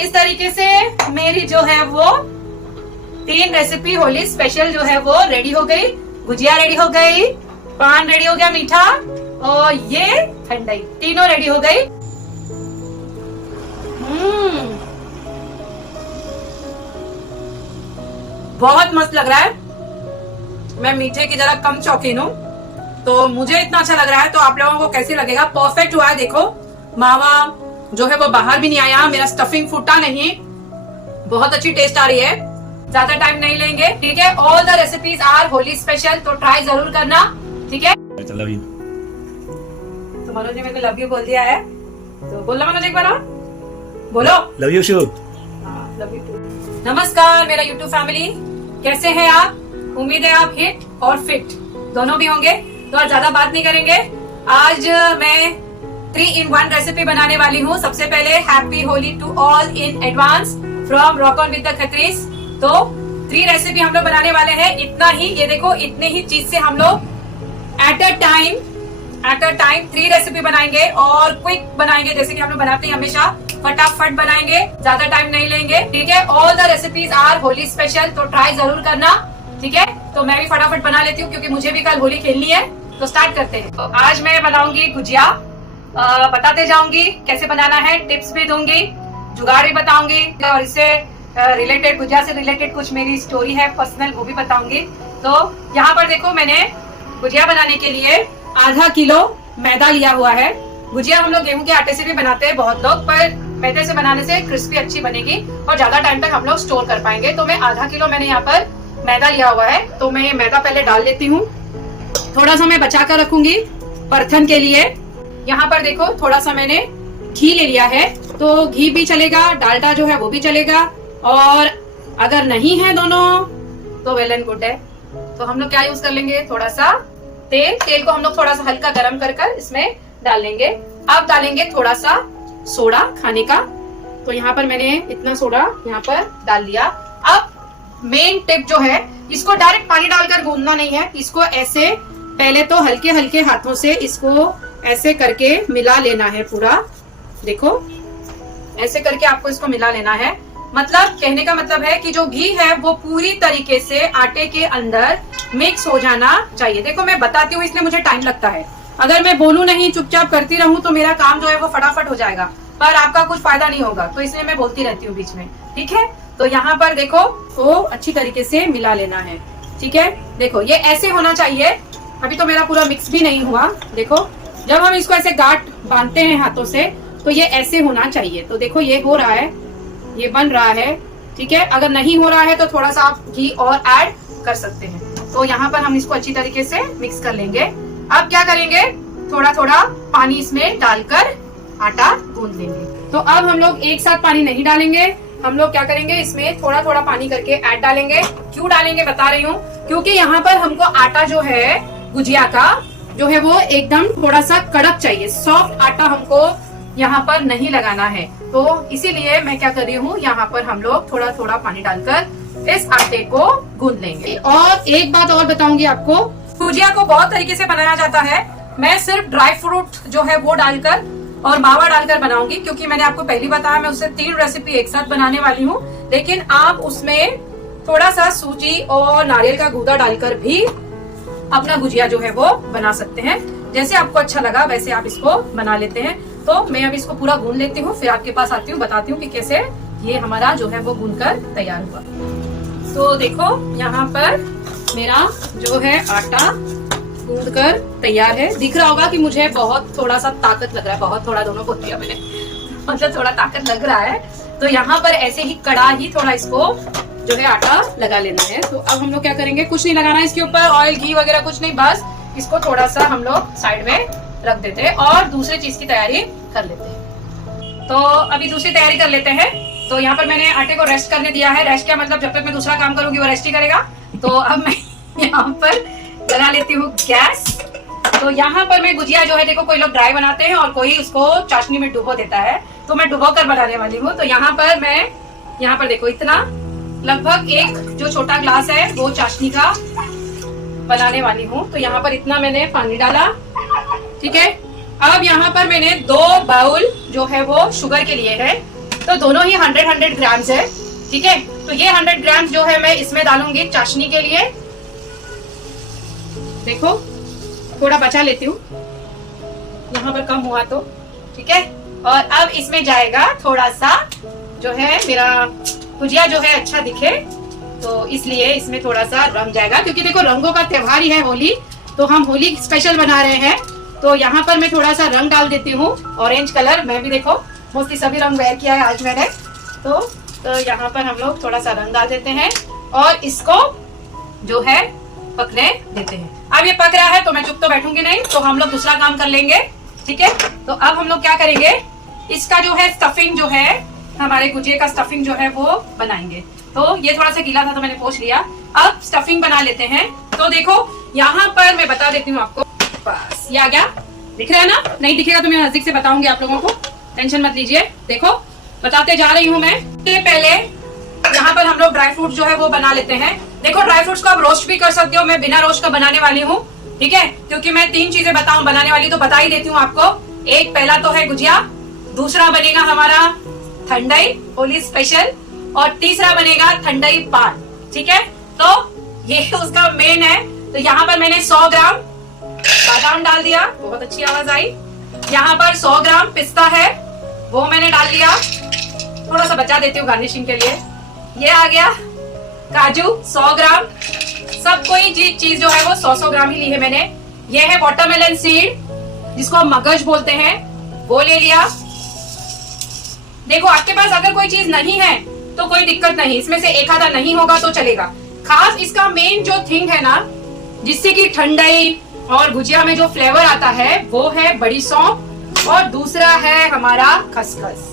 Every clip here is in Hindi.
इस तरीके से मेरी जो है वो 3 रेसिपी होली स्पेशल जो है वो रेडी हो गई। गुजिया रेडी हो गई, पान रेडी हो गया मीठा, और ये ठंडाई, तीनों रेडी हो गई। बहुत मस्त लग रहा है। मैं मीठे की जरा कम शौकीन हूँ, तो मुझे इतना अच्छा लग रहा है, तो आप लोगों को कैसे लगेगा? परफेक्ट हुआ है। देखो मावा जो है वो बाहर भी नहीं आया, मेरा स्टफिंग फूटा नहीं, बहुत अच्छी टेस्ट आ रही है। ज्यादा टाइम नहीं लेंगे, ठीक है। All the recipes are Holi special, तो ट्राई जरूर करना, ठीक है। Love you. तो मनोज ने मेरे को लव यू बोल दिया है, तो बोलना मनोज एक बार और बोलो। Love you shoe. Love you. नमस्कार मेरा यूट्यूब फैमिली, कैसे हैं आप? उम्मीद है आप हिट और फिट दोनों भी होंगे। तो आज ज्यादा बात नहीं करेंगे, आज मैं 3-in-1 रेसिपी बनाने वाली हूँ। सबसे पहले happy Holi to all in advance from rock on with the Khatris. तो 3 रेसिपी हम लोग बनाने वाले हैं, इतना ही। ये देखो, इतने ही चीज से हम लोग एट अ टाइम 3 रेसिपी बनाएंगे और क्विक बनाएंगे, जैसे कि हम लोग बनाते हैं हमेशा, फटाफट बनाएंगे, ज्यादा टाइम नहीं लेंगे, ठीक है। All the recipes are Holi special, तो ट्राई जरूर करना, ठीक है। तो मैं भी फटाफट बना लेती हूँ क्योंकि मुझे भी कल होली खेलनी है। तो स्टार्ट करते हैं। तो आज मैं बनाऊंगी गुजिया, बताते जाऊंगी कैसे बनाना है, टिप्स भी दूंगी, जुगाड़ भी बताऊंगी, और इससे रिलेटेड, गुजिया से रिलेटेड कुछ मेरी स्टोरी है पर्सनल, वो भी बताऊंगी। तो यहाँ पर देखो, मैंने गुजिया बनाने के लिए आधा किलो मैदा लिया हुआ है। गुजिया हम लोग गेहूं के आटे से भी बनाते हैं बहुत लोग, पर मैदे से बनाने से क्रिस्पी अच्छी बनेगी और ज्यादा टाइम तक हम लोग स्टोर कर पाएंगे। तो मैं आधा किलो मैंने यहाँ पर मैदा लिया हुआ है, तो मैं ये मैदा पहले डाल लेती हूँ। थोड़ा सा मैं बचा कर रखूंगी परथन के लिए। यहाँ पर देखो, थोड़ा सा मैंने घी ले लिया है, तो घी भी चलेगा, डालडा जो है वो भी चलेगा, और अगर नहीं है दोनों तो वेल एंड गुड है। तो हम लोग क्या यूज कर लेंगे, थोड़ा सा तेल को हम लोग थोड़ा सा हल्का गरम कर इसमें डाल लेंगे। अब डालेंगे थोड़ा सा सोडा खाने का, तो यहाँ पर मैंने इतना सोडा यहाँ पर डाल दिया। अब मेन टिप जो है, इसको डायरेक्ट पानी डालकर गूंदना नहीं है, इसको ऐसे पहले तो हल्के हल्के हाथों से इसको ऐसे करके मिला लेना है पूरा। देखो, ऐसे करके आपको इसको मिला लेना है। मतलब कहने का मतलब है कि जो घी है वो पूरी तरीके से आटे के अंदर मिक्स हो जाना चाहिए। देखो, मैं बताती हूँ, इसलिए मुझे टाइम लगता है। अगर मैं बोलूँ नहीं, चुपचाप करती रहूं, तो मेरा काम जो है वो फटाफट हो जाएगा, पर आपका कुछ फायदा नहीं होगा, तो इसलिए मैं बोलती रहती हूँ बीच में, ठीक है। तो यहाँ पर देखो, तो अच्छी तरीके से मिला लेना है, ठीक है। देखो, ये ऐसे होना चाहिए। अभी तो मेरा पूरा मिक्स भी नहीं हुआ। देखो, जब हम इसको ऐसे गांठ बांधते हैं हाथों से, तो ये ऐसे होना चाहिए। तो देखो, ये हो रहा है, ये बन रहा है, ठीक है। अगर नहीं हो रहा है तो थोड़ा सा आप घी और ऐड कर सकते हैं। तो यहाँ पर हम इसको अच्छी तरीके से मिक्स कर लेंगे। अब क्या करेंगे, थोड़ा थोड़ा पानी इसमें डालकर आटा गूंद लेंगे। तो अब हम लोग एक साथ पानी नहीं डालेंगे, हम लोग क्या करेंगे, इसमें थोड़ा थोड़ा पानी करके ऐड डालेंगे। क्यों डालेंगे बता रही हूँ, क्योंकि यहाँ पर हमको आटा जो है गुजिया का जो है वो एकदम थोड़ा सा कड़क चाहिए, सॉफ्ट आटा हमको यहाँ पर नहीं लगाना है। तो इसीलिए मैं क्या कर रही हूँ, यहाँ पर हम लोग थोड़ा थोड़ा पानी डालकर इस आटे को गूंद लेंगे। और एक बात और बताऊंगी आपको, गुजिया को बहुत तरीके से बनाया जाता है। मैं सिर्फ ड्राई फ्रूट जो है वो डालकर और मावा डालकर बनाऊंगी, क्योंकि मैंने आपको पहले बताया मैं उससे 3 रेसिपी एक साथ बनाने वाली हूँ। लेकिन आप उसमें थोड़ा सा सूजी और नारियल का गूदा डालकर भी अपना गुजिया जो है वो बना सकते हैं। जैसे आपको अच्छा लगा वैसे आप इसको बना लेते हैं। तो मैं अब इसको पूरा गूंद लेती हूँ, फिर आपके पास आती हूँ, बताती हूँ कि कैसे ये हमारा जो है वो गूंद कर तैयार हुआ। तो देखो, यहाँ पर मेरा जो है आटा गूंद कर तैयार है। दिख रहा होगा कि मुझे बहुत थोड़ा सा ताकत लग रहा है, बहुत थोड़ा दोनों बोल दिया मैंने, मतलब थोड़ा ताकत लग रहा है। तो यहाँ पर ऐसे ही कड़ा ही थोड़ा इसको जो है आटा लगा लेना है। तो अब हम लोग क्या करेंगे, कुछ नहीं लगाना है इसके ऊपर, ऑयल घी वगैरह कुछ नहीं, बस इसको थोड़ा सा हम लोग साइड में रख देते हैं और दूसरी चीज की तैयारी कर लेते हैं। तो अभी दूसरी तैयारी कर लेते हैं। तो यहाँ पर मैंने आटे को रेस्ट करने दिया है। रेस्ट क्या मतलब, जब तक मैं दूसरा काम करूंगी वो रेस्ट ही करेगा। तो अब मैं यहाँ पर लगा लेती हूँ गैस। तो यहाँ पर मैं गुजिया जो है, देखो कोई लोग ड्राई बनाते हैं और कोई उसको चाशनी में डुबो देता है, तो मैं डुबो कर बनाने वाली हूँ। तो यहाँ पर मैं, यहाँ पर देखो, इतना लगभग एक जो छोटा ग्लास है वो चाशनी का बनाने वाली हूँ। तो यहाँ पर इतना मैंने पानी डाला, ठीक है। अब यहाँ पर मैंने 2 बाउल जो है वो शुगर के लिए है, तो दोनों ही 100 ग्राम्स है। ठीक है, तो ये 100 ग्राम जो है मैं इसमें डालूंगी चाशनी के लिए। देखो थोड़ा बचा लेती हूँ, यहाँ पर कम हुआ तो ठीक है। और अब इसमें जाएगा थोड़ा सा जो है मेरा भुजिया जो है अच्छा दिखे, तो इसलिए इसमें थोड़ा सा रंग जाएगा, क्योंकि देखो रंगों का त्योहार ही है होली, तो हम होली स्पेशल बना रहे हैं। तो यहाँ पर मैं थोड़ा सा रंग डाल देती हूँ, ऑरेंज कलर। मैं भी देखो मोस्टली सभी रंग वेयर किया है आज मैंने, तो यहाँ पर हम लोग थोड़ा सा रंग डाल देते हैं और इसको जो है पकने देते हैं। अब ये पक रहा है तो मैं चुप तो बैठूंगी नहीं, तो हम लोग दूसरा काम कर लेंगे। ठीक है, तो अब हम लोग क्या करेंगे, इसका जो है स्टफिंग जो है हमारे गुजिया का स्टफिंग जो है वो बनाएंगे। तो ये थोड़ा सा गीला था तो मैंने पोंछ लिया। अब स्टफिंग बना लेते हैं। तो देखो यहाँ पर मैं बता देती हूँ आपको, बस ये आ गया, दिख रहा है ना? नहीं दिखेगा तो मैं नजदीक से बताऊंगी आप लोगों को, टेंशन मत लीजिए। देखो बताते जा रही हूँ मैं। ये पहले यहाँ पर हम लोग ड्राई फ्रूट जो है वो बना लेते हैं। देखो ड्राई फ्रूट्स को आप रोस्ट भी कर सकते हो, मैं बिना रोस्ट का बनाने वाली हूँ। ठीक है, क्योंकि मैं 3 चीजें बताऊं बनाने वाली, तो बता ही देती हूँ आपको। एक पहला तो है गुजिया, दूसरा बनेगा हमारा ठंडाई होली स्पेशल, और तीसरा बनेगा ठंडाई पान। ठीक है, तो ये उसका मेन है। तो यहाँ पर मैंने 100 ग्राम बादाम डाल दिया, बहुत अच्छी आवाज आई। यहाँ पर 100 ग्राम पिस्ता है, वो मैंने डाल दिया, थोड़ा सा बचा देती हूँ गार्निशिंग के लिए। ये आ गया काजू 100 ग्राम, सब कोई चीज जो है वो 100 ग्राम ही ली है मैंने। ये है वाटरमेलन सीड, जिसको हम मगज बोलते हैं, वो ले लिया। देखो आपके पास अगर कोई चीज नहीं है तो कोई दिक्कत नहीं, इसमें से एक आधा नहीं होगा तो चलेगा। खास इसका मेन जो थिंग है ना, जिससे कि ठंडाई और गुजिया में जो फ्लेवर आता है, वो है बड़ी सौंफ, और दूसरा है हमारा खसखस।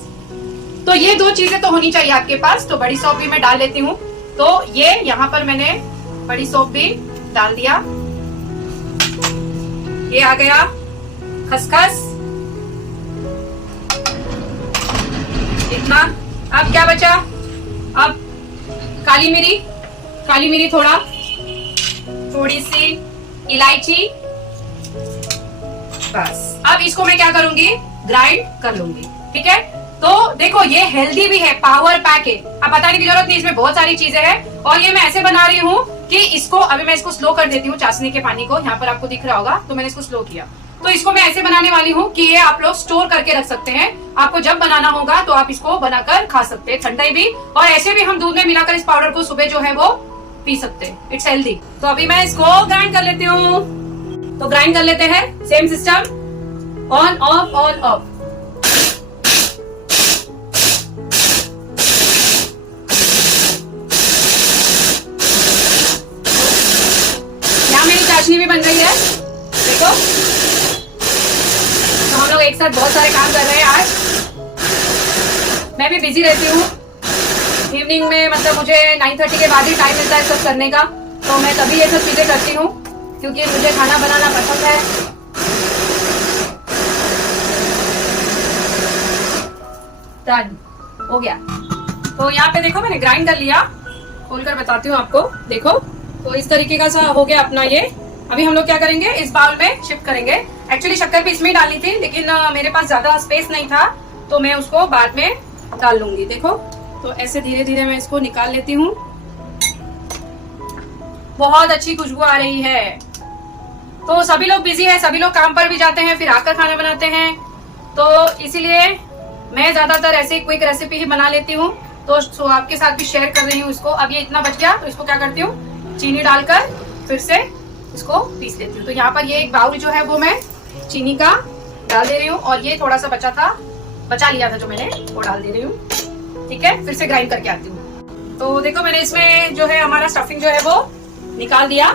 तो ये 2 चीजें तो होनी चाहिए आपके पास। तो बड़ी सौंफ भी मैं डाल लेती हूँ। तो ये यहाँ पर मैंने बड़ी सौंफ भी डाल दिया। ये आ गया खसखस, इतना। अब क्या बचा, अब काली मिरी थोड़ी सी इलायची, बस। अब इसको मैं क्या करूंगी, ग्राइंड कर लूंगी। ठीक है, तो देखो ये हेल्दी भी है, पावर पैक है। अब बताने की जरूरत नहीं, इसमें बहुत सारी चीजें हैं। और ये मैं ऐसे बना रही हूँ कि इसको अभी मैं इसको स्लो कर देती हूँ, चाशनी के पानी को, यहाँ पर आपको दिख रहा होगा, तो मैंने इसको स्लो किया। तो इसको मैं ऐसे बनाने वाली हूँ कि ये आप लोग स्टोर करके रख सकते हैं। आपको जब बनाना होगा तो आप इसको बनाकर खा सकते हैं, ठंडाई भी, और ऐसे भी हम दूध में मिलाकर इस पाउडर को सुबह जो है वो पी सकते हैं, इट्स हेल्दी। तो अभी मैं इसको ग्राइंड कर लेती हूँ। तो ग्राइंड कर लेते हैं, सेम सिस्टम, ऑन ऑफ। यहाँ मेरी चाशनी भी बन गई है, देखो। तो हम लोग एक साथ बहुत सारे काम कर रहे हैं आज। मैं भी बिजी रहती हूँ इवनिंग में, मतलब मुझे 9:30 के बाद ही टाइम मिलता है सब करने का, तो मैं तभी ये सब चीजें करती हूँ, क्योंकि मुझे खाना बनाना पसंद है। डन हो गया। तो यहाँ पे देखो मैंने ग्राइंड कर लिया, खोलकर बताती हूँ आपको। देखो तो इस तरीके का सा हो गया अपना ये। अभी हम लोग क्या करेंगे, इस बाउल में शिफ्ट करेंगे। एक्चुअली शक्कर भी इसमें ही डालनी थी, लेकिन मेरे पास ज्यादा स्पेस नहीं था, तो मैं उसको बाद में डाल लूंगी। देखो तो ऐसे धीरे धीरे मैं इसको निकाल लेती हूँ। बहुत अच्छी खुशबू आ रही है। तो सभी लोग बिजी है, सभी लोग काम पर भी जाते हैं, फिर आकर खाना बनाते हैं, तो इसीलिए मैं ज्यादातर ऐसे क्विक रेसिपी ही बना लेती हूँ। तो आपके साथ भी शेयर कर रही हूँ इसको। अब ये इतना बच गया, तो इसको क्या करती हूँ, चीनी डालकर फिर से इसको पीस लेती हूँ। तो यहाँ पर ये एक बाउल जो है वो मैं चीनी का डाल दे रही हूँ, और ये थोड़ा सा बचा लिया था जो मैंने, वो डाल दे रही हूँ। ठीक है, फिर से ग्राइंड करके आती हूँ। तो देखो मैंने इसमें जो है हमारा स्टफिंग जो है वो निकाल दिया।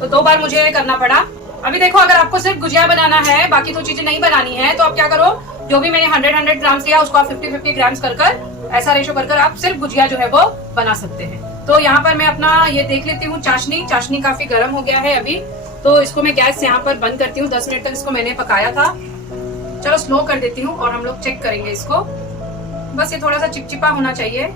तो 2 बार मुझे करना पड़ा। अभी देखो अगर आपको सिर्फ गुजिया बनाना है, बाकी 2 चीजें नहीं बनानी है, तो आप क्या करो, जो भी मैंने 100 ग्राम लिया उसको आप 50 ग्राम कर ऐसा रेशो कर आप सिर्फ गुजिया जो है वो बना सकते हैं। तो यहाँ पर मैं अपना ये देख लेती हूँ, चाशनी काफी गर्म हो गया है अभी, तो इसको मैं गैस यहाँ पर बंद करती हूँ। 10 मिनट तक इसको मैंने पकाया था, चलो स्लो कर देती हूँ और हम लोग चेक करेंगे इसको। बस ये थोड़ा सा चिपचिपा होना चाहिए।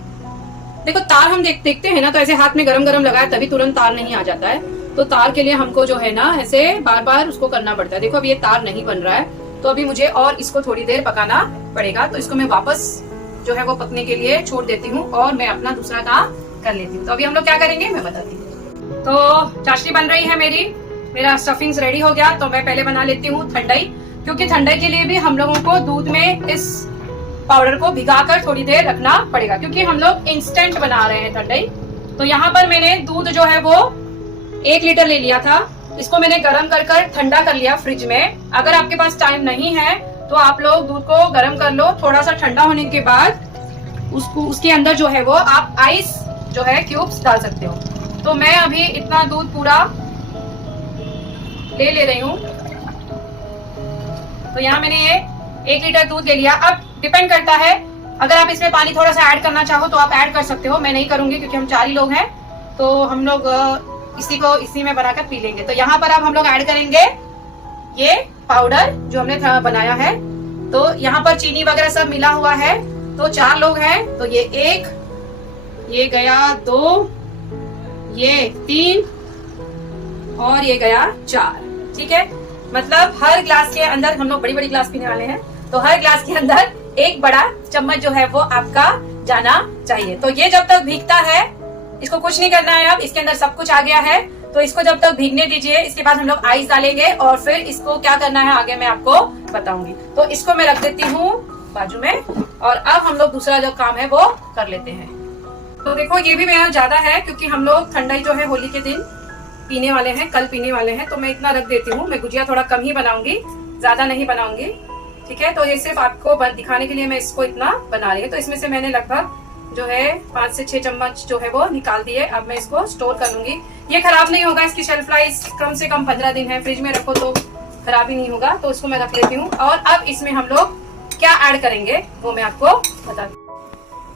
देखो तार हम देखते हैं ना, तो ऐसे हाथ में गरम गरम लगाए तभी तुरंत तार नहीं आ जाता है। तो तार के लिए हमको जो है ना ऐसे बार बार उसको करना पड़ता है। देखो अब ये तार नहीं बन रहा है, तो अभी मुझे और इसको थोड़ी देर पकाना पड़ेगा। तो इसको मैं वापस जो है वो पकने के लिए छोड़ देती हूँ और मैं अपना दूसरा काम कर लेती हूँ। तो अभी हम लोग क्या करेंगे मैं बताती हूँ। तो चाशनी बन रही है मेरा स्टफिंग्स रेडी हो गया। तो मैं पहले बना लेती हूँ ठंडाई, क्योंकि ठंडाई के लिए भी हम लोगों को दूध में इस पाउडर को भिगाकर थोड़ी देर रखना पड़ेगा, क्योंकि हम लोग इंस्टेंट बना रहे हैं ठंडाई। तो यहाँ पर मैंने दूध जो है वो 1 लीटर ले लिया था। इसको मैंने गर्म कर ठंडा कर लिया फ्रिज में। अगर आपके पास टाइम नहीं है तो आप लोग दूध को गर्म कर लो, थोड़ा सा ठंडा होने के बाद उसके अंदर जो है वो आप आइस जो है क्यूब्स डाल सकते हो। तो मैं अभी इतना दूध पूरा ले रही हूँ। तो यहाँ मैंने ये 1 लीटर दूध ले लिया। अब डिपेंड करता है, अगर आप इसमें पानी थोड़ा सा ऐड करना चाहो तो आप ऐड कर सकते हो। मैं नहीं करूंगी क्योंकि हम 4 ही लोग हैं, तो हम लोग इसी में बनाकर पी लेंगे। तो यहाँ पर अब हम लोग ऐड करेंगे ये पाउडर जो हमने बनाया है। तो यहाँ पर चीनी वगैरह सब मिला हुआ है। तो 4 लोग हैं, तो ये 1, ये गया 2, ये 3 और ये गया 4। ठीक है, मतलब हर ग्लास के अंदर, हम लोग बड़ी बड़ी ग्लास पीने वाले हैं, तो हर ग्लास के अंदर 1 बड़ा चम्मच जो है वो आपका जाना चाहिए। तो ये जब तक भीगता है, इसको कुछ नहीं करना है। अब इसके अंदर सब कुछ आ गया है, तो इसको जब तक भीगने दीजिए। इसके बाद हम लोग आइस डालेंगे और फिर इसको क्या करना है आगे मैं आपको बताऊंगी। तो इसको मैं रख देती हूँ बाजू में, और अब हम लोग दूसरा जो काम है वो कर लेते हैं। तो देखो ये भी मेरा ज्यादा है, क्योंकि हम लोग ठंडाई जो है होली के दिन पीने वाले हैं, कल पीने वाले हैं। तो मैं इतना रख देती हूँ। मैं गुजिया थोड़ा कम ही बनाऊंगी, ज्यादा नहीं बनाऊंगी। ठीक है, तो ये सिर्फ आपको दिखाने के लिए मैं इसको इतना बना रही हूँ। तो इसमें से मैंने लगभग जो है 5 से 6 चम्मच जो है वो निकाल दिए। अब मैं इसको स्टोर कर लूंगी। ये खराब नहीं होगा, इसकी शेल्फ लाइफ कम से कम 15 दिन है। फ्रिज में रखो तो खराब ही नहीं होगा। तो इसको मैं रख लेती हूँ। और अब इसमें हम लोग क्या ऐड करेंगे वो मैं आपको बता दूँ।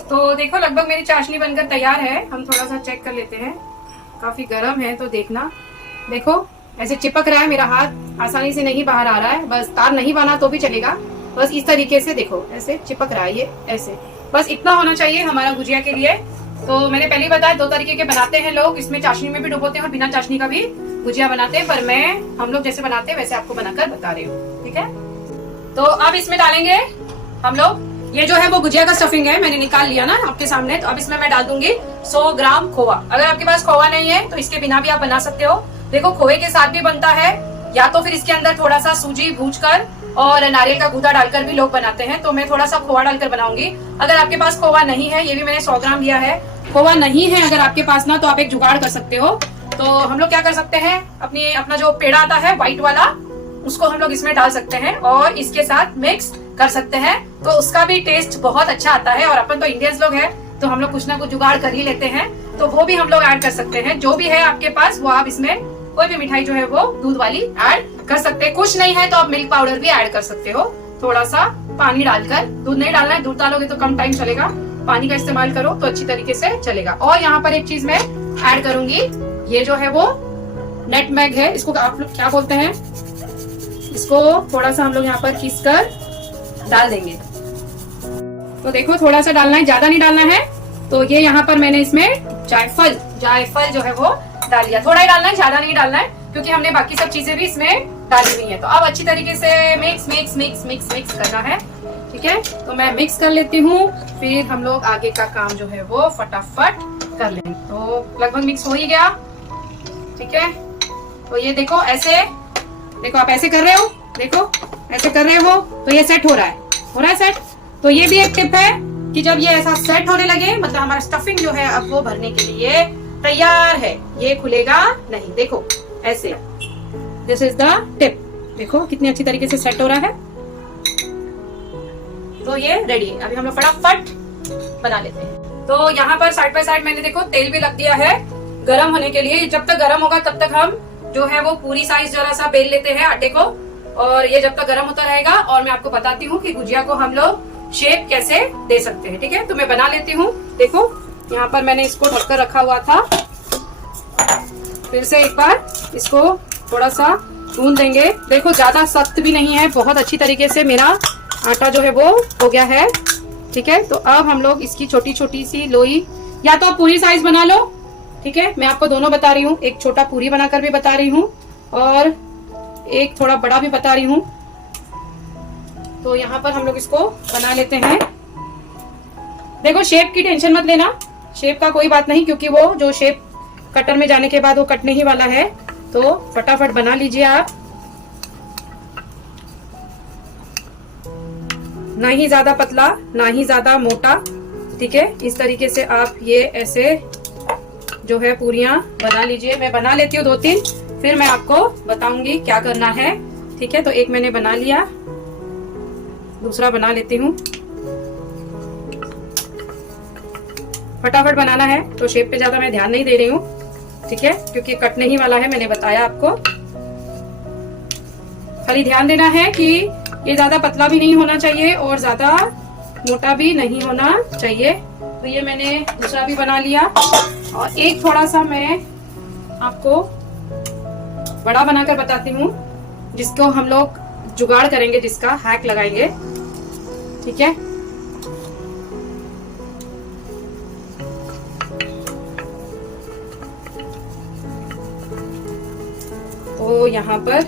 तो देखो लगभग मेरी चाशनी बनकर तैयार है। हम थोड़ा सा चेक कर लेते हैं। काफी गर्म है, तो देखना, देखो ऐसे चिपक रहा है मेरा हाथ, आसानी से नहीं बाहर आ रहा है। बस तार नहीं बना तो भी चलेगा, बस इस तरीके से देखो ऐसे चिपक रहा है, ये ऐसे बस इतना होना चाहिए हमारा गुजिया के लिए। तो मैंने पहले बताया 2 तरीके के बनाते हैं लोग, इसमें चाशनी में भी डुबोते हैं और बिना चाशनी का भी गुजिया बनाते हैं, पर हम लोग जैसे बनाते हैं वैसे आपको बनाकर बता रही हूँ। ठीक है, तो अब इसमें डालेंगे हम लोग, ये जो है वो गुजिया का स्टफिंग है, मैंने निकाल लिया ना आपके सामने। तो अब इसमें मैं डाल दूंगी 100 ग्राम खोवा। अगर आपके पास खोवा नहीं है तो इसके बिना भी आप बना सकते हो। देखो खोए के साथ भी बनता है, या तो फिर इसके अंदर थोड़ा सा सूजी भूनकर और नारियल का गूदा डालकर भी लोग बनाते हैं। तो मैं थोड़ा सा खोवा डालकर बनाऊंगी। अगर आपके पास खोवा नहीं है, ये भी मैंने 100 ग्राम लिया है। खोवा नहीं है अगर आपके पास ना, तो आप एक जुगाड़ कर सकते हो। तो हम लोग क्या कर सकते हैं, अपना जो पेड़ा आता है व्हाइट वाला, उसको हम लोग इसमें डाल सकते हैं और इसके साथ मिक्स कर सकते हैं। तो उसका भी टेस्ट बहुत अच्छा आता है। और अपन तो इंडियंस लोग हैं, तो हम लोग कुछ ना कुछ जुगाड़ कर ही लेते हैं। तो वो भी हम लोग ऐड कर सकते हैं। जो भी है आपके पास वो आप इसमें कोई भी मिठाई जो है वो दूध वाली ऐड कर सकते हैं। कुछ नहीं है तो आप मिल्क पाउडर भी ऐड कर सकते हो, थोड़ा सा पानी डालकर। दूध नहीं डालना है, दूध डालोगे तो कम टाइम चलेगा। पानी का इस्तेमाल करो तो अच्छी तरीके से चलेगा। और यहाँ पर एक चीज मैं ऐड करूंगी, ये जो है वो नटमेग है, इसको आप लोग क्या बोलते हैं, इसको थोड़ा सा हम लोग यहाँ पर खींच कर डाल देंगे। तो देखो थोड़ा सा डालना है, ज्यादा नहीं डालना है। तो ये यहाँ पर मैंने इसमें जायफल जो है वो डाल दिया। थोड़ा ही डालना है, ज्यादा नहीं डालना है, क्योंकि हमने बाकी सब चीजें भी इसमें डाली हुई है। तो अब अच्छी तरीके से मिक्स करना है। ठीक है, तो मैं मिक्स कर लेती हूँ, फिर हम लोग आगे का काम जो है वो फटाफट कर लेंगे। तो लगभग मिक्स हो ही गया। ठीक है, तो ये देखो ऐसे, देखो आप ऐसे कर रहे हो, देखो ऐसे कर रहे हो, तो ये सेट हो रहा है सेट। तो ये भी एक टिप है कि जब ये ऐसा सेट होने लगे, मतलब हमारा स्टफिंग जो है अब वो भरने के लिए तैयार है। ये खुलेगा नहीं, देखो ऐसे, दिस इज द टिप। देखो कितनी अच्छी तरीके से सेट हो रहा है। तो ये रेडी है। अभी हम लोग फटाफट बना लेते हैं। तो यहाँ पर साइड बाय साइड मैंने देखो तेल भी रख दिया है गरम होने के लिए। जब तक गरम होगा तब तक हम जो है वो पूरी साइज जरा सा बेल लेते हैं आटे को, और ये जब तक गरम होता रहेगा। और मैं आपको बताती हूँ कि गुजिया को हम लोग शेप कैसे दे सकते हैं। ठीक है, तो मैं बना लेती हूँ। देखो यहाँ पर मैंने इसको ढककर रखा हुआ था। फिर से एक बार इसको थोड़ा सा गूंद देंगे। देखो ज्यादा सख्त भी नहीं है, बहुत अच्छी तरीके से मेरा आटा जो है वो हो गया है। ठीक है, तो अब हम लोग इसकी छोटी छोटी सी लोई, या तो आप पूरी साइज बना लो। ठीक है, मैं आपको दोनों बता रही हूँ, एक छोटा पूरी बनाकर भी बता रही हूँ और एक थोड़ा बड़ा भी बता रही हूँ। तो यहाँ पर हम लोग इसको बना लेते हैं। देखो शेप की टेंशन मत लेना, शेप का कोई बात नहीं, क्योंकि वो जो शेप कटर में जाने के बाद वो कटने ही वाला है। तो फटाफट बना लीजिए आप, ना ही ज्यादा पतला ना ही ज्यादा मोटा। ठीक है, इस तरीके से आप ये ऐसे जो है पूरियां बना लीजिए। मैं बना लेती हूँ 2-3, फिर मैं आपको बताऊंगी क्या करना है। ठीक है, तो एक मैंने बना लिया, दूसरा बना लेती हूँ। फटाफट बनाना है तो शेप पे ज्यादा मैं ध्यान नहीं दे रही हूँ। ठीक है, क्योंकि कटने ही वाला है, मैंने बताया आपको। खाली ध्यान देना है कि ये ज्यादा पतला भी नहीं होना चाहिए और ज्यादा मोटा भी नहीं होना चाहिए। तो ये मैंने दूसरा भी बना लिया, और एक थोड़ा सा मैं आपको बड़ा बनाकर बताती हूँ, जिसको हम लोग जुगाड़ करेंगे, जिसका हैक लगाएंगे। ठीक है, तो यहाँ पर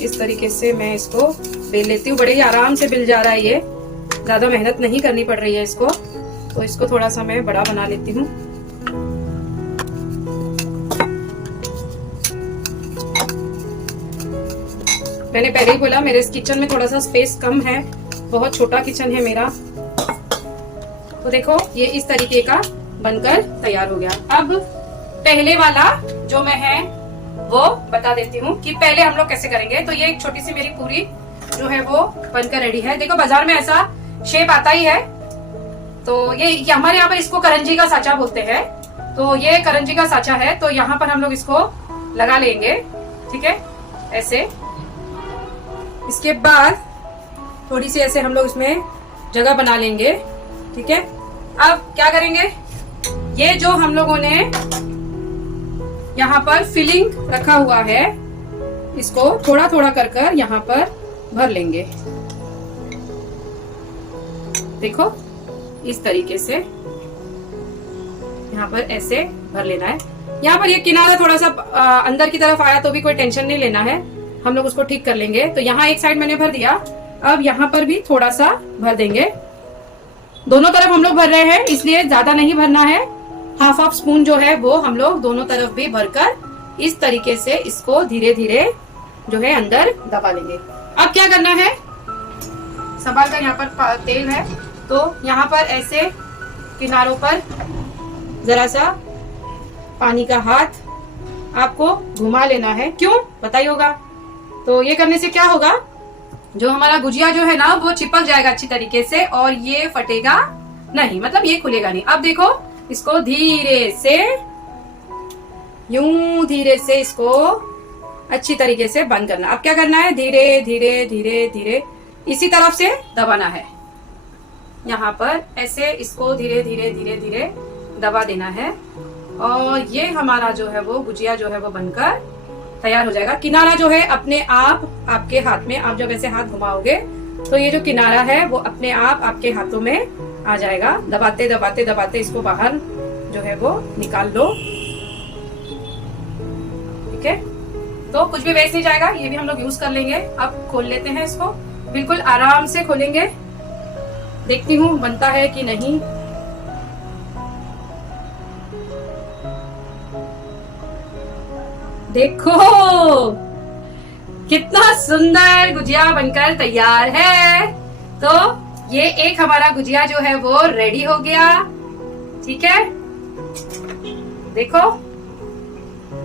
इस तरीके से मैं इसको बेल लेती हूँ। बड़े ही आराम से बिल जा रहा है, ये ज्यादा मेहनत नहीं करनी पड़ रही है इसको। तो इसको थोड़ा सा मैं बड़ा बना लेती हूँ। मैंने पहले ही बोला मेरे इस किचन में थोड़ा सा स्पेस कम है, बहुत छोटा किचन है मेरा। तो देखो ये इस तरीके का बनकर तैयार हो गया। अब पहले वाला जो मैं है वो बता देती हूँ कि पहले हम लोग कैसे करेंगे। तो ये एक छोटी सी मेरी पूरी जो है वो बनकर रेडी है। देखो बाजार में ऐसा शेप आता ही है। तो ये हमारे यहाँ पर इसको करंजी का साचा बोलते हैं। तो ये करंजी का साचा है, तो यहाँ पर हम लोग इसको लगा लेंगे। ठीक है, ऐसे। इसके बाद थोड़ी सी ऐसे हम लोग इसमें जगह बना लेंगे। ठीक है, अब क्या करेंगे, ये जो हम लोगों ने यहाँ पर फिलिंग रखा हुआ है, इसको थोड़ा थोड़ा कर कर यहाँ पर भर लेंगे। देखो इस तरीके से यहाँ पर ऐसे भर लेना है। यहाँ पर ये किनारा थोड़ा सा अंदर की तरफ आया तो भी कोई टेंशन नहीं लेना है, हम लोग उसको ठीक कर लेंगे। तो यहाँ एक साइड मैंने भर दिया, अब यहाँ पर भी थोड़ा सा भर देंगे। दोनों तरफ हम लोग भर रहे हैं, इसलिए ज्यादा नहीं भरना है। हाफ स्पून जो है वो हम लोग दोनों तरफ भी भरकर इस तरीके से इसको धीरे धीरे जो है अंदर दबा लेंगे। अब क्या करना है, संभाल कर यहाँ पर तेल है, तो यहाँ पर ऐसे किनारों पर जरा सा पानी का हाथ आपको घुमा लेना है। क्यों बताइए होगा। तो ये करने से क्या होगा, जो हमारा गुजिया जो है ना वो चिपक जाएगा अच्छी तरीके से और ये फटेगा नहीं, मतलब ये खुलेगा नहीं। अब देखो इसको धीरे से, यूं धीरे से इसको अच्छी तरीके से बंद करना। अब क्या करना है, धीरे धीरे धीरे धीरे इसी तरफ से दबाना है। यहाँ पर ऐसे इसको धीरे धीरे धीरे धीरे दबा देना है और ये हमारा जो है वो गुजिया जो है वो बनकर तैयार हो जाएगा। किनारा जो है अपने आप आपके हाथ में, आप जब ऐसे हाथ घुमाओगे तो ये जो किनारा है वो अपने आप आपके हाथों में आ जाएगा। दबाते दबाते दबाते इसको बाहर जो है वो निकाल लो। ठीक है, तो कुछ भी वेस्ट नहीं जाएगा, ये भी हम लोग यूज कर लेंगे। अब खोल लेते हैं इसको, बिल्कुल आराम से खोलेंगे। देखती हूँ बनता है कि नहीं। देखो कितना सुंदर गुजिया बनकर तैयार है। तो ये एक हमारा गुजिया जो है वो रेडी हो गया। ठीक है, देखो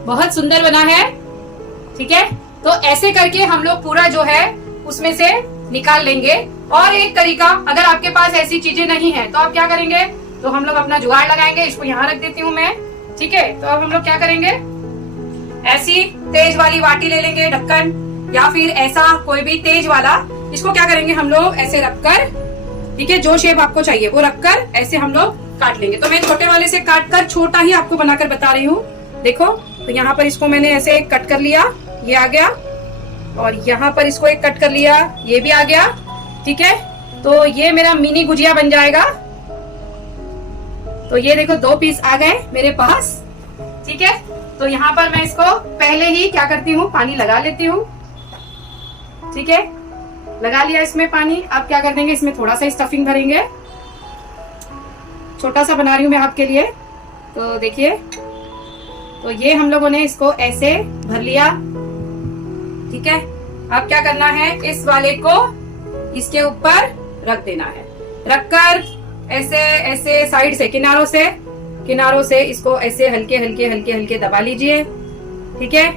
बहुत सुंदर बना है। ठीक है, तो ऐसे करके हम लोग पूरा जो है उसमें से निकाल लेंगे। और एक तरीका, अगर आपके पास ऐसी चीजें नहीं है तो आप क्या करेंगे, तो हम लोग अपना जुगाड़ लगाएंगे। इसको यहाँ रख देती हूँ मैं। ठीक है, तो अब हम लोग क्या करेंगे, ऐसी तेज वाली वाटी ले लेंगे, ढक्कन, या फिर ऐसा कोई भी तेज वाला। इसको क्या करेंगे हम लोग ऐसे रखकर, ठीक है, जो शेप आपको चाहिए वो रखकर ऐसे हम लोग काट लेंगे। तो मैं छोटे वाले से काट कर छोटा ही आपको बनाकर बता रही हूँ। देखो, तो यहाँ पर इसको मैंने ऐसे कट कर लिया, ये आ गया, और यहाँ पर इसको एक कट कर लिया, ये भी आ गया। ठीक है, तो ये मेरा मिनी गुजिया बन जाएगा। तो ये देखो 2 पीस आ गए मेरे पास। ठीक है, तो यहाँ पर मैं इसको पहले ही क्या करती हूँ, पानी लगा लेती हूँ। ठीक है, लगा लिया इसमें पानी। अब क्या कर देंगे, इसमें थोड़ा सा स्टफिंग भरेंगे। छोटा सा बना रही हूँ मैं आपके लिए। तो देखिए, तो ये हम लोगों ने इसको ऐसे भर लिया। ठीक है, अब क्या करना है, इस वाले को इसके ऊपर रख देना है। रखकर ऐसे ऐसे साइड से किनारों से इसको ऐसे हल्के हल्के हल्के हल्के दबा लीजिए। ठीक है,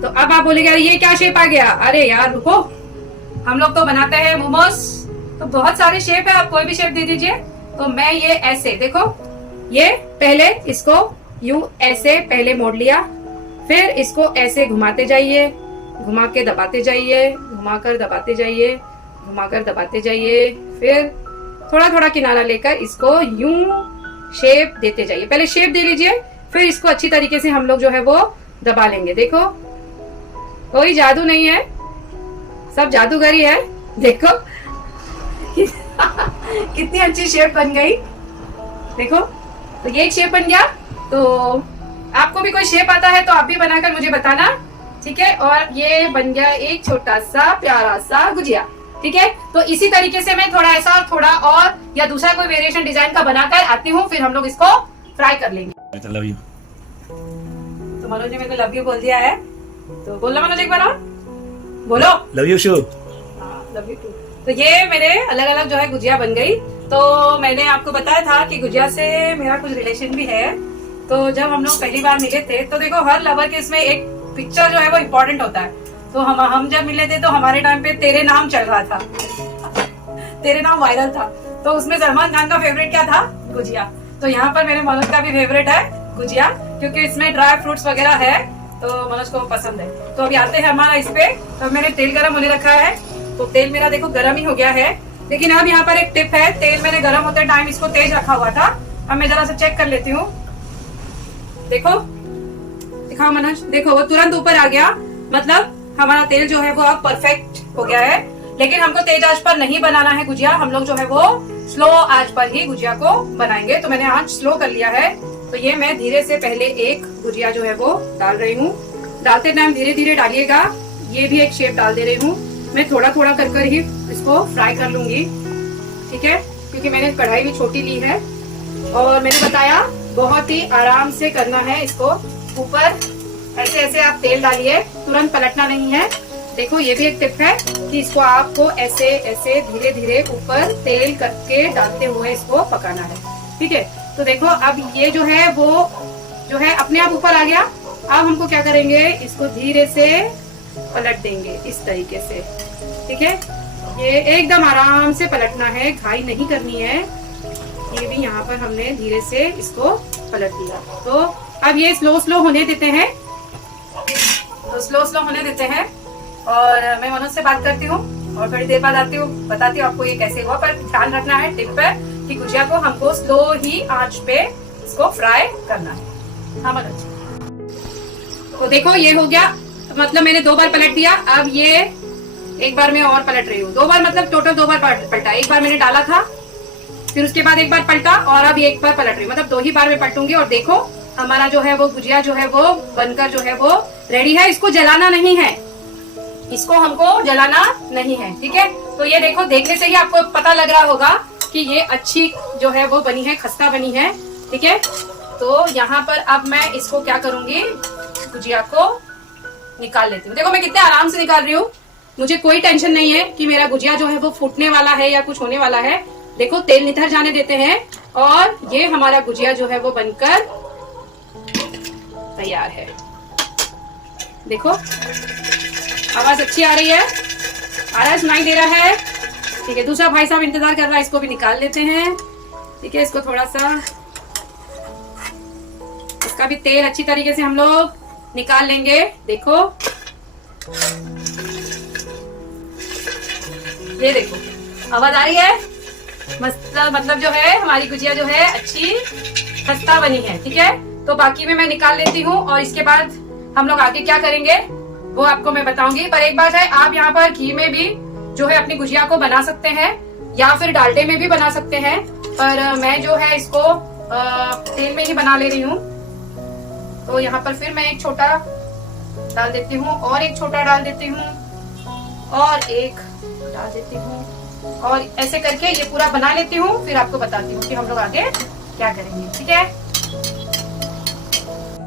तो अब आप बोलेंगे अरे ये क्या शेप आ गया। अरे यार रुको, हम लोग तो बनाते हैं मोमोज, तो बहुत सारे शेप है, आप कोई भी शेप दे दीजिए। तो मैं ये ऐसे, देखो ये पहले इसको यूं ऐसे पहले मोड़ लिया, फिर इसको ऐसे घुमाते जाइए, घुमा के दबाते जाइए, घुमाकर दबाते जाइए, घुमाकर दबाते जाइए, फिर थोड़ा थोड़ा किनारा लेकर इसको यूं शेप देते जाइए। पहले शेप दे लीजिए, फिर इसको अच्छी तरीके से हम लोग जो है वो दबा लेंगे। देखो कोई जादू नहीं है, सब जादूगरी है। देखो कितनी अच्छी शेप बन गई। देखो, तो ये एक शेप बन गया। तो आपको भी कोई शेप आता है तो आप भी बनाकर मुझे बताना। ठीक है, और ये बन गया एक छोटा सा प्यारा सा गुजिया। ठीक है, तो इसी तरीके से मैं थोड़ा ऐसा थोड़ा और या दूसरा कोई वेरिएशन डिजाइन का बनाकर आती हूँ, फिर हम लोग इसको फ्राई कर लेंगे। Love you. तो मनोज ने मेरे को लव यू बोल दिया है, तो बोलो मनोज एक बार और बोलो। Love you show. Love you too. तो ये मेरे अलग अलग जो है गुजिया बन गई। तो मैंने आपको बताया था कि गुजिया से मेरा कुछ रिलेशन भी है। तो जब हम लोग पहली बार मिले थे, तो देखो हर लवर के इसमें एक पिक्चर जो है वो इम्पोर्टेंट होता है। तो हम जब मिले थे तो हमारे टाइम पे तेरे नाम चल रहा था, तेरे नाम वायरल था। तो उसमें सलमान खान का फेवरेट क्या था, गुजिया। तो यहाँ पर मेरे मनोज का भी फेवरेट है गुजिया, क्योंकि इसमें ड्राई फ्रूट्स वगैरह है, तो मनोज को पसंद है। तो अभी आते हैं हमारा इस पे। तो मैंने तेल गरम होने रखा है, तो तेल मेरा देखो गरम ही हो गया है। लेकिन अब यहाँ पर एक टिप है, तेल मैंने गरम होते टाइम इसको तेज रखा हुआ था। अब मैं जरा सा चेक कर लेती हूँ। देखो, दिखाओ मनोज, देखो वो तुरंत ऊपर आ गया, मतलब हमारा तेल जो है वो अब परफेक्ट हो गया है। लेकिन हमको तेज आंच पर नहीं बनाना है गुजिया, हम लोग जो है वो स्लो आंच पर ही गुजिया को बनाएंगे। तो मैंने आंच स्लो कर लिया है। तो ये मैं धीरे से पहले एक गुजिया जो है वो डाल रही हूँ। डालते टाइम धीरे धीरे डालिएगा। ये भी एक शेप डाल दे रही हूँ मैं, थोड़ा थोड़ा कर ही इसको फ्राई कर लूंगी। ठीक है, क्योंकि मैंने कढ़ाई भी छोटी ली है। और मैंने बताया बहुत ही आराम से करना है इसको। ऊपर ऐसे ऐसे आप तेल डालिए, तुरंत पलटना नहीं है। देखो ये भी एक टिप है कि इसको आपको ऐसे ऐसे धीरे धीरे ऊपर तेल करके डालते हुए इसको पकाना है। ठीक है, तो देखो अब ये जो है वो जो है अपने आप ऊपर आ गया। अब हमको क्या करेंगे, इसको धीरे से पलट देंगे इस तरीके से। ठीक है, ये एकदम आराम से पलटना है, घाई नहीं करनी है। ये भी यहाँ पर हमने धीरे से इसको पलट दिया। तो अब ये स्लो होने देते हैं, तो स्लो होने देते हैं। और मैं मनोज से बात करती हूँ और थोड़ी देर बाद आती हूँ, बताती हूँ आपको ये कैसे हुआ। पर ध्यान रखना है टिप है कि गुजिया को हमको स्लो ही आंच पे इसको फ्राई करना है। हाँ मनोज, तो देखो ये हो गया, मतलब मैंने 2 बार पलट दिया। अब ये एक बार मैं और पलट रही हूँ, 2 बार मतलब टोटल 2 बार पलटा। एक बार मैंने डाला था, फिर उसके बाद एक बार पलटा, और अब एक बार पलट रही हूँ, मतलब 2 ही बार में पलटूंगी। और देखो हमारा जो है वो गुजिया जो है वो बनकर जो है वो रेडी है। इसको जलाना नहीं है, इसको हमको जलाना नहीं है। ठीक है, तो ये देखो देखने से ही आपको पता लग रहा होगा कि ये अच्छी जो है वो बनी है, खस्ता बनी है। ठीक है, तो यहाँ पर अब मैं इसको क्या करूंगी, गुजिया को निकाल लेती हूँ। देखो मैं कितने आराम से निकाल रही हूँ, मुझे कोई टेंशन नहीं है कि मेरा गुजिया जो है वो फूटने वाला है या कुछ होने वाला है। देखो तेल निथर जाने देते हैं और ये हमारा गुजिया जो है वो बनकर तैयार है। देखो आवाज अच्छी आ रही है, आवाज सुनाई दे रहा है। ठीक है, दूसरा भाई साहब इंतजार कर रहा है, इसको भी निकाल लेते हैं। ठीक है, इसको थोड़ा सा, इसका भी तेल अच्छी तरीके से हम लोग निकाल लेंगे। देखो ये देखो आवाज आ रही है, मतलब जो है हमारी गुजिया जो है अच्छी खस्ता बनी है। ठीक है, तो बाकी में मैं निकाल लेती हूँ और इसके बाद हम लोग आगे क्या करेंगे वो आपको मैं बताऊंगी। पर एक बात है, आप यहाँ पर घी में भी जो है अपनी गुजिया को बना सकते हैं या फिर डालडे में भी बना सकते हैं। पर मैं जो है इसको तेल में ही बना ले रही हूँ। तो यहाँ पर फिर मैं एक छोटा डाल देती हूँ और एक छोटा डाल देती हूँ और एक डाल देती हूँ और ऐसे करके ये पूरा बना लेती हूँ। फिर आपको बताती हूँ कि हम लोग आगे क्या करेंगे, ठीक है।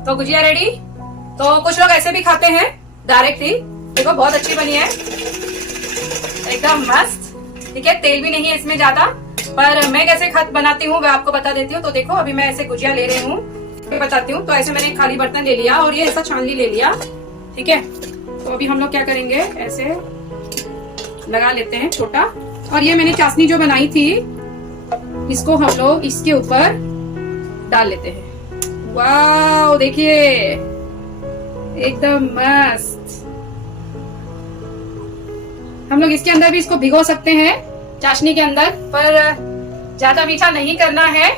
तो गुजिया रेडी। तो कुछ लोग ऐसे भी खाते हैं डायरेक्ट ही। देखो बहुत अच्छी बनी है, एकदम मस्त, ठीक है। तेल भी नहीं है इसमें ज्यादा, पर मैं कैसे बनाती हूँ मैं आपको बता देती हूँ। तो देखो अभी मैं ऐसे गुजिया ले रही हूँ, बताती हूँ। तो ऐसे मैंने एक खाली बर्तन ले लिया और ये ऐसा छाननी ले लिया, ठीक है। तो अभी हम लोग क्या करेंगे, ऐसे लगा लेते हैं छोटा। और ये मैंने चाशनी जो बनाई थी इसको हम लोग इसके ऊपर डाल लेते हैं। वाह देखिए एकदम मस्त। हम लोग इसके अंदर भी इसको भिगो सकते हैं चाशनी के अंदर, पर ज्यादा मीठा नहीं करना है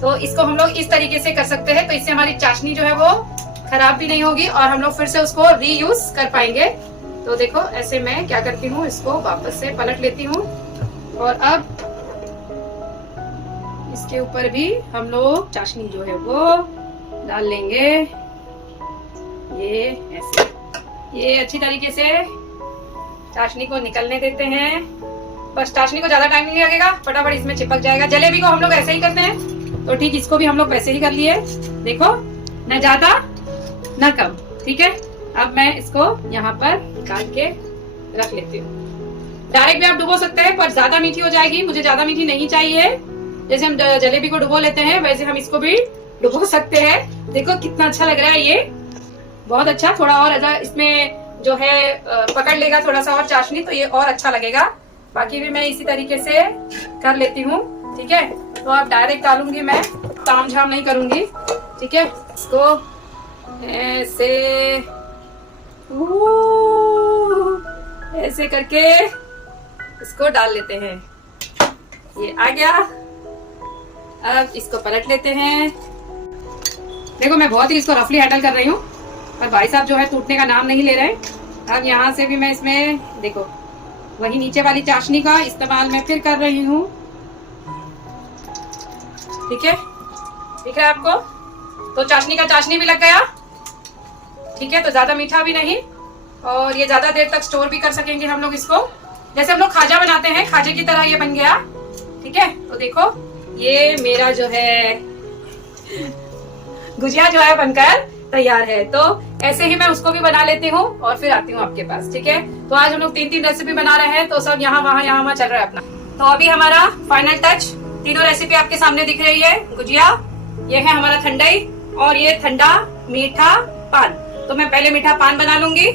तो इसको हम लोग इस तरीके से कर सकते हैं। तो इससे हमारी चाशनी जो है वो खराब भी नहीं होगी और हम लोग फिर से उसको रीयूज कर पाएंगे। तो देखो ऐसे मैं क्या करती हूँ, इसको वापस से पलट लेती हूँ और अब इसके ऊपर भी हम लोग चाशनी जो है वो डाल लेंगे। ये ऐसे, ये अच्छी तरीके से चाशनी को निकलने देते हैं। बस चाशनी को ज्यादा टाइम नहीं लगेगा, फटाफट इसमें चिपक जाएगा। जलेबी को हम लोग ऐसे ही करते हैं, तो ठीक इसको भी हम लोग वैसे ही कर लिए। देखो न ज्यादा न कम, ठीक है। अब मैं इसको यहाँ पर निकाल के रख लेती हूँ। डायरेक्ट भी आप डुबो सकते हैं, पर ज्यादा मीठी हो जाएगी, मुझे ज्यादा मीठी नहीं चाहिए। जैसे हम जलेबी को डुबो लेते हैं वैसे हम इसको भी डुबो सकते हैं। देखो कितना अच्छा लग रहा है, ये बहुत अच्छा। थोड़ा और अगर इसमें जो है पकड़ लेगा थोड़ा सा और चाशनी, तो ये और अच्छा लगेगा। बाकी भी मैं इसी तरीके से कर लेती हूँ, ठीक है। तो अब डायरेक्ट डालूंगी, मैं ताम झाम नहीं करूंगी, ठीक है। इसको ऐसे ऐसे करके इसको डाल लेते हैं। ये आ गया। अब इसको पलट लेते हैं। देखो मैं बहुत ही इसको रफली हैंडल कर रही हूँ, और भाई साहब जो है टूटने का नाम नहीं ले रहे हैं। अब यहाँ से भी मैं इसमें देखो वही नीचे वाली चाशनी का इस्तेमाल मैं फिर कर रही हूँ, ठीक है। दिख रहा है आपको? तो चाशनी का चाशनी भी लग गया, ठीक है। तो ज्यादा मीठा भी नहीं, और ये ज्यादा देर तक स्टोर भी कर सकेंगे हम लोग इसको। जैसे हम लोग खाजा बनाते हैं, खाजे की तरह ये बन गया, ठीक है। तो देखो ये मेरा जो है गुजिया जो है बनकर तैयार है। तो ऐसे ही मैं उसको भी बना लेती हूँ और फिर आती हूँ आपके पास, ठीक है। तो आज हम लोग 3 रेसिपी बना रहे हैं, तो सब यहाँ वहाँ चल रहा है अपना। तो अभी हमारा फाइनल टच, तीनों रेसिपी आपके सामने दिख रही है। गुजिया, ये है हमारा ठंडाई, और ये ठंडा मीठा पान। तो मैं पहले मीठा पान बना लूंगी,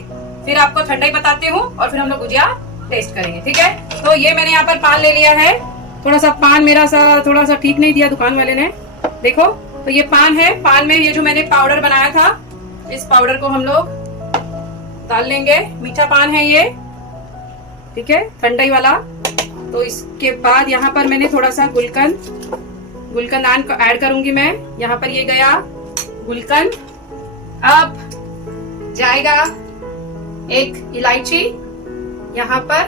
फिर आपको ठंडाई बताती हूँ, और फिर हम लोग गुजिया टेस्ट करेंगे, ठीक है। तो ये मैंने यहाँ पर पान ले लिया है। थोड़ा सा पान मेरा थोड़ा सा ठीक नहीं दिया दुकान वाले ने। देखो तो ये पान है। पान में ये जो मैंने पाउडर बनाया था, इस पाउडर को हम लोग डाल लेंगे। मीठा पान है ये, ठीक है, ठंडाई वाला। तो इसके बाद यहाँ पर मैंने थोड़ा सा गुलकंद आन को ऐड करूंगी मैं। यहाँ पर ये गया गुलकंद। अब जाएगा एक इलायची यहाँ पर,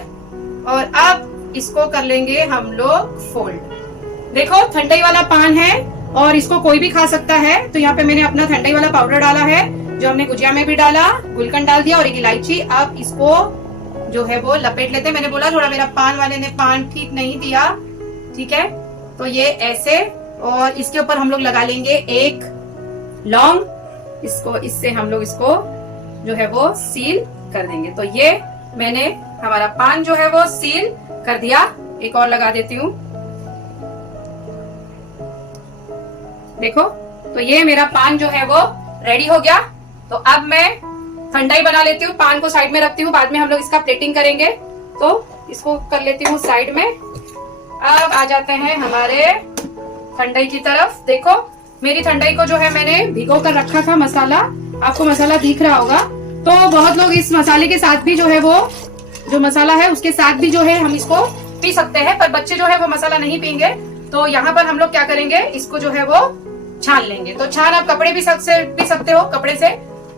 और अब इसको कर लेंगे हम लोग फोल्ड। देखो ठंडाई वाला पान है और इसको कोई भी खा सकता है। तो यहाँ पे मैंने अपना ठंडाई वाला पाउडर डाला है, जो हमने गुजिया में भी डाला, गुलकंद डाल दिया और एक इलायची। अब इसको जो है वो लपेट लेते हैं। मैंने बोला थोड़ा मेरा पान वाले ने पान ठीक नहीं दिया, ठीक है। तो ये ऐसे, और इसके ऊपर हम लोग लगा लेंगे एक लौंग। इसको इससे हम लोग इसको जो है वो सील कर देंगे। तो ये मैंने हमारा पान जो है वो सील कर दिया। एक और लगा देती हूँ। देखो तो ये मेरा पान जो है वो रेडी हो गया। तो अब मैं ठंडाई बना लेती हूँ, पान को साइड में रखती हूँ, बाद में हम लोग इसका प्लेटिंग करेंगे। तो इसको कर लेती हूँ साइड में। अब आ जाते हैं हमारे ठंडाई की तरफ। देखो मेरी ठंडाई को जो है मैंने भिगो कर रखा था मसाला, आपको मसाला दिख रहा होगा। तो बहुत लोग इस मसाले के साथ भी जो है वो जो मसाला है उसके साथ भी जो है हम इसको पी सकते हैं, पर बच्चे जो है वो मसाला नहीं पीएंगे। तो यहाँ पर हम लोग क्या करेंगे, इसको जो है वो छान लेंगे। तो छान आप कपड़े भी पी सकते हो, कपड़े से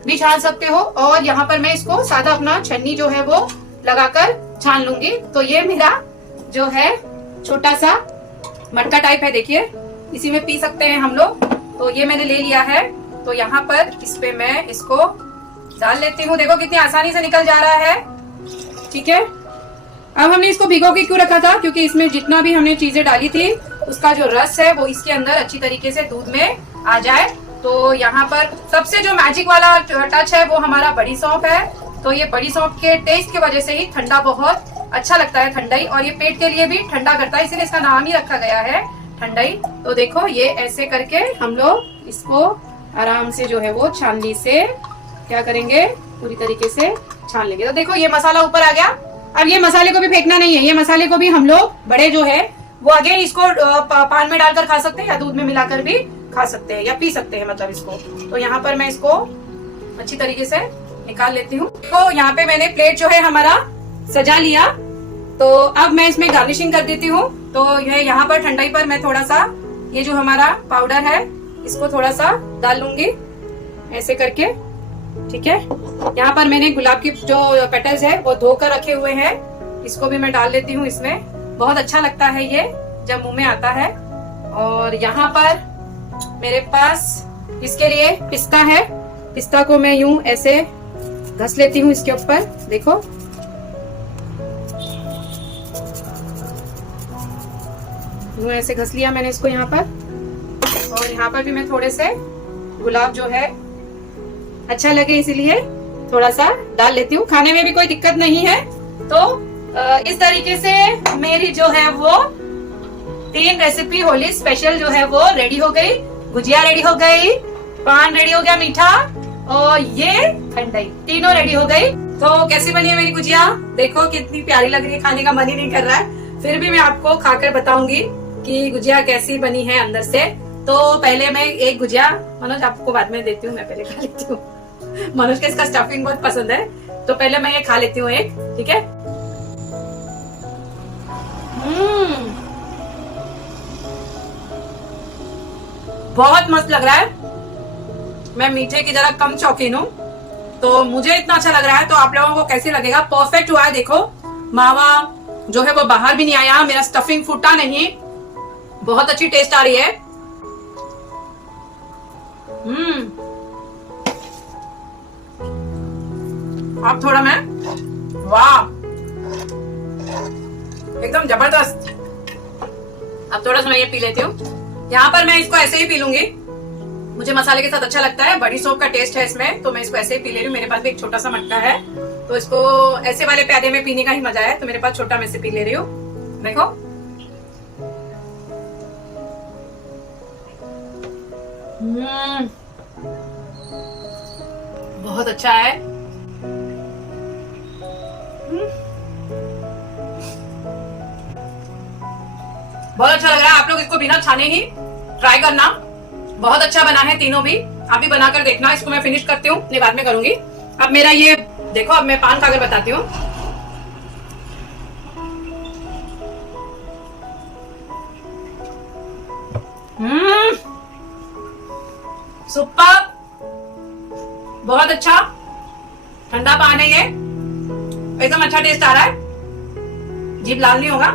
भी छान सकते हो। और यहाँ पर मैं इसको सादा अपना छन्नी जो है वो लगाकर छान लूंगी। तो ये मेरा जो है छोटा सा मटका टाइप है, देखिए इसी में पी सकते हैं हम लोग। तो ये मैंने ले लिया है। तो यहाँ पर इस पे मैं इसको डाल लेती हूँ। देखो कितनी आसानी से निकल जा रहा है, ठीक है। अब हमने इसको भिगो के क्यों रखा था, क्योंकि इसमें जितना भी हमने चीजें डाली थी उसका जो रस है वो इसके अंदर अच्छी तरीके से दूध में आ जाए। तो यहाँ पर सबसे जो मैजिक वाला टच है वो हमारा बड़ी सौंफ है। तो ये बड़ी सौंफ के टेस्ट की वजह से ही ठंडा बहुत अच्छा लगता है, ठंडाई, और ये पेट के लिए भी ठंडा करता है, इसीलिए इसका नाम ही रखा गया है ठंडाई। तो देखो ये ऐसे करके हम लोग इसको आराम से जो है वो छाननी से क्या करेंगे, पूरी तरीके से छान लेंगे। तो देखो ये मसाला ऊपर आ गया। अब ये मसाले को भी फेंकना नहीं है, ये मसाले को भी हम लोग बड़े जो है वो अगेन इसको पान में डालकर खा सकते हैं या दूध में मिलाकर भी खा सकते हैं या पी सकते हैं, मतलब इसको। तो यहाँ पर मैं इसको अच्छी तरीके से निकाल लेती हूँ। तो यहाँ पे मैंने प्लेट जो है हमारा सजा लिया। तो अब मैं इसमें गार्निशिंग कर देती हूँ। तो ये यहाँ पर ठंडाई पर मैं थोड़ा सा ये जो हमारा पाउडर है इसको थोड़ा सा डाल लूंगी ऐसे करके, ठीक है। यहाँ पर मैंने गुलाब की जो पेटल्स है वो धोकर रखे हुए हैं, इसको भी मैं डाल लेती हूँ इसमें। बहुत अच्छा लगता है ये जब मुंह में आता है। और यहाँ पर मेरे पास इसके लिए पिस्ता है, पिस्ता को मैं यूं ऐसे घस लेती हूँ इसके ऊपर, देखो। यूं ऐसे घस लिया मैंने इसको यहाँ पर। और यहाँ पर भी मैं थोड़े से गुलाब जो है अच्छा लगे इसीलिए थोड़ा सा डाल लेती हूँ, खाने में भी कोई दिक्कत नहीं है। तो इस तरीके से मेरी जो है वो 3 रेसिपी होली स्पेशल जो है वो रेडी हो गई। गुजिया रेडी हो गई, पान रेडी हो गया मीठा, और ये ठंडाई, तीनों रेडी हो गई। तो कैसी बनी है मेरी गुजिया, देखो कितनी प्यारी लग रही है, खाने का मन ही नहीं कर रहा है। फिर भी मैं आपको खाकर बताऊंगी कि गुजिया कैसी बनी है अंदर से। तो पहले मैं एक गुजिया, मनोज आपको बाद में देती हूँ, मैं पहले खा लेती हूँ। मनोज को इसका स्टफिंग बहुत पसंद है, तो पहले मैं ये खा लेती हूँ एक, ठीक है। बहुत मस्त लग रहा है। मैं मीठे की जरा कम शौकीन हूँ, तो मुझे इतना अच्छा लग रहा है। तो आप लोगों को कैसे लगेगा, परफेक्ट हुआ है। देखो मावा जो है वो बाहर भी नहीं आया, मेरा स्टफिंग फूटा नहीं, बहुत अच्छी टेस्ट आ रही है। आप थोड़ा मैं, वाह एकदम जबरदस्त। अब थोड़ा सा मैं ये पी लेती हूँ। यहाँ पर मैं इसको ऐसे ही पी लूंगी, मुझे मसाले के साथ अच्छा लगता है। बड़ी सौंफ का टेस्ट है इसमें, तो मैं इसको ऐसे ही पी ले रही हूँ। मेरे पास भी एक छोटा सा मटका है, तो इसको ऐसे वाले प्यादे में पीने का ही मजा है, तो मेरे पास छोटा में से पी ले रही हूँ। देखो बहुत अच्छा है। बहुत अच्छा लग रहा है। आप लोग इसको बिना छाने ही ट्राई करना, बहुत अच्छा बना है तीनों भी। आप भी बनाकर देखना। इसको मैं फिनिश करती हूँ, नहीं बाद में करूंगी। अब मेरा ये देखो, अब मैं पान खाकर बताती हूँ। सुपर, बहुत अच्छा ठंडा पान है ये, एकदम अच्छा टेस्ट आ रहा है। जीभ लाल नहीं होगा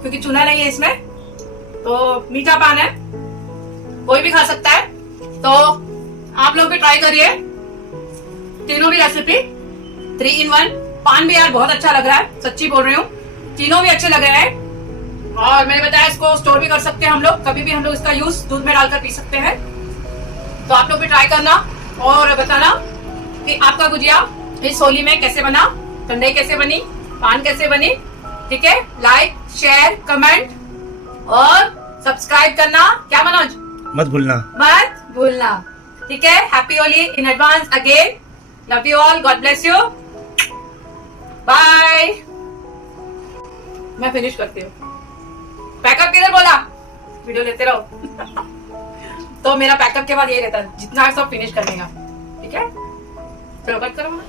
क्योंकि चूना नहीं है इसमें, तो मीठा पान है, कोई भी खा सकता है। तो आप लोग भी ट्राई करिए तीनों भी रेसिपी। 3 in 1 पान भी यार बहुत अच्छा लग रहा है, सच्ची बोल रही हूँ, तीनों भी अच्छे लग रहे हैं। और मैंने बताया इसको स्टोर भी कर सकते हैं हम लोग, कभी भी हम लोग इसका यूज दूध में डालकर पी सकते हैं। तो आप लोग भी ट्राई करना और बताना कि आपका गुजिया इस होली में कैसे बना, ठंडाई कैसे बनी, पान कैसे बनी, ठीक है। लाइक, शेयर, कमेंट और सब्सक्राइब करना क्या मनोज, मत भूलना, मत भूलना, ठीक है। Happy Holi in advance again, love you all, God bless you, bye. मैं फिनिश करती हूँ। पैकअप किधर बोला, वीडियो लेते रहो। तो मेरा पैकअप के बाद यही रहता है, जितना है सब फिनिश करने का, ठीक है। चलो कट करो।